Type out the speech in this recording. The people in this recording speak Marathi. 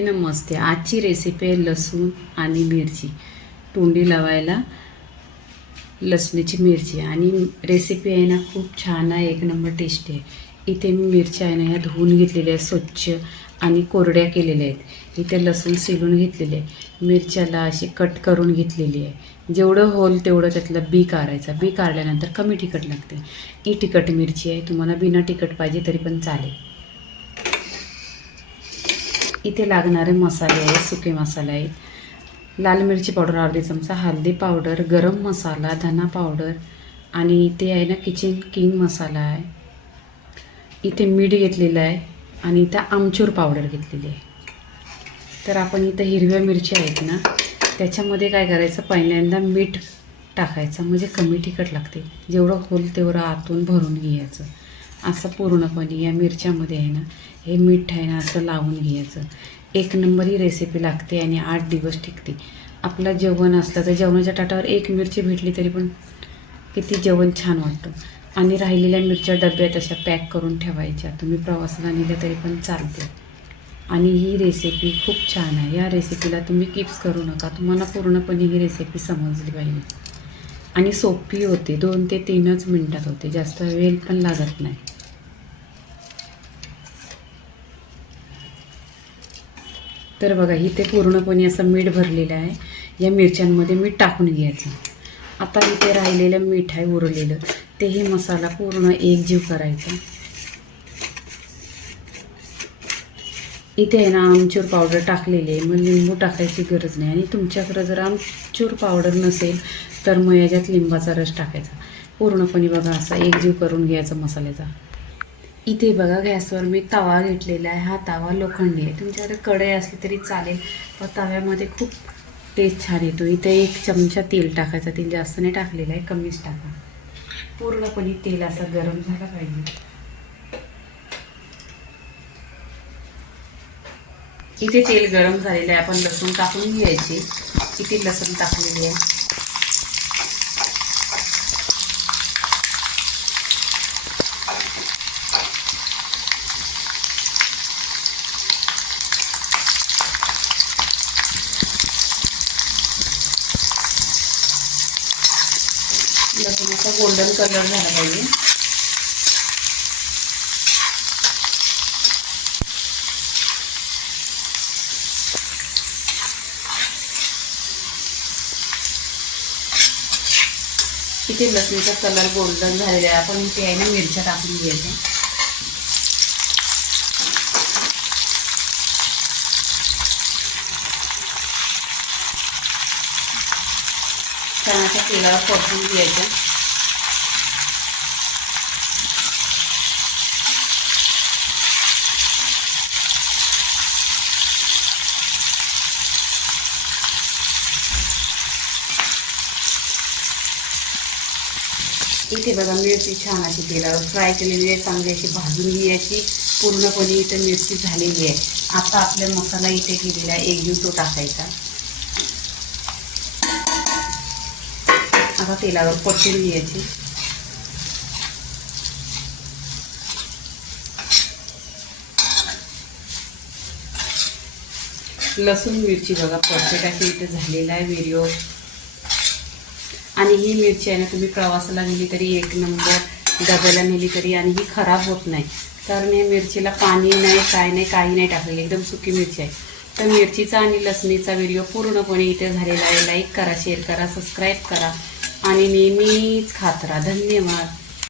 नमस्ते. आजची रेसिपी आहे लसूण आणि मिरची. तोंडी लावायला लसणीची मिरची. आणि रेसिपी आहे ना खूप छान आहे. एक नंबर टेस्टी आहे. इथे मी मिरच्या आहे ना ह्या धुवून घेतलेल्या आहेत स्वच्छ आणि कोरड्या केलेल्या आहेत. इथे लसूण सिलून घेतलेले आहे. मिरच्याला अशी कट करून घेतलेली आहे. जेवढं होल तेवढं त्यातलं बी काढायचं बी काढल्यानंतर कमी तिखट लागते. ही तिखट मिरची आहे. तुम्हाला बिना तिखट पाहिजे तरी पण चालेल. इथे लागणारे मसाले आहेत सुके मसाले आहेत. लाल मिरची पावडर अर्धी चमचा हळदी पावडर गरम मसाला धना पावडर आणि इथे आहे ना किचन किंग मसाला आहे. इथे मीठ घेतलेलं आहे आणि इथं आमचूर पावडर घेतलेली आहे. तर आपण इथं हिरव्या मिरच्या आहेत ना त्याच्यामध्ये काय करायचं पहिल्यांदा मीठ टाकायचं म्हणजे कमी तिखट लागते. जेवढं होल तेवढं आतून भरून घ्यायचं. असं पूर्णपणे या मिरच्यामध्ये आहे ना हे मीठ आहे ना असं लावून घ्यायचं. एक नंबर ही रेसिपी लागते आणि आठ दिवस टिकते. आपलं जेवण असलं तर जेवणाच्या ताटावर एक मिरची भेटली तरी पण किती जेवण छान वाटतं. आणि राहिलेल्या मिरच्या डब्यात अशा पॅक करून ठेवायच्या. तुम्ही प्रवासाला नेल्या तरी पण चालते. आणि ही रेसिपी खूप छान आहे. या रेसिपीला तुम्ही किप्स करू नका. तुम्हाला पूर्णपणे ही रेसिपी समजली पाहिजे. आणि सोपी होते. दोन ते तीनच मिनटात होते. जास्त वेळ पण लागत नाही. तर बघा इथे पूर्णपणे असं मीठ भरलेलं आहे. या मिरच्यांमध्ये मीठ टाकून घ्यायचं. आता इथे राहिलेलं मीठ आहे उरलेलं. तेही मसाला पूर्ण एकजीव करायचा. इथे आहे ना आमचूर पावडर टाकलेली आहे. मग लिंबू टाकायची गरज नाही. आणि तुमच्याकडं जर आमचूर पावडर नसेल तर मग याच्यात लिंबाचा रस टाकायचा. पूर्णपणे बघा असा एकजीव करून घ्यायचा मसाल्याचा. इथे बघा गॅसवर मी तवा घेतलेला आहे. हा तवा लोखंडी आहे. तुमच्याकडे कढई असली तरी चालेल पण तव्यामध्ये खूप टेस्ट छान येतो. इथे एक चमचा तेल टाकायचा. तेल जास्त नाही टाकलेलं आहे. कमीच टाका. पूर्णपणे तेल असं गरम झालं पाहिजे. इथे तेल गरम झालेलं आहे. आपण लसूण टाकून घ्यायचे. इथे लसूण टाकलेली आहे लसूणाचा गोल्डन कलर झाला पाहिजे इथे लसणीचा कलर गोल्डन झालेला आहे. आपण इथे आहे ना मिरच्या टाकून घ्यायच्या. छान अशा तेलावर परतून घ्यायचं इथे बघा मिरची छान अशी तेलावर फ्राय केलेली आहे चांगली अशी भाजून घ्यायची. पूर्णपणे इथे मिरची झालेली आहे. आता आपला मसाला इथे केलेला आहे एक तो टाकायचा. आता तेलावर पटून घ्यायची. लसूण मिरची बघा परफेक्ट अशी इथे झालेला आहे व्हिडिओ आणि ही मिरची आहे ना तुम्ही प्रवासाला नेली तरी एक नंबर डब्याला नेली तरी आणि ही खराब होत नाही. कारण या मिरचीला पाणी नाही काय नाही काही नाही टाकलेली एकदम सुकी मिरची आहे. तर मिरचीचा आणि लसणीचा व्हिडिओ पूर्णपणे इथे झालेला आहे. लाईक करा शेअर करा सबस्क्राईब करा. आणि नेहमीच खात राहा. धन्यवाद.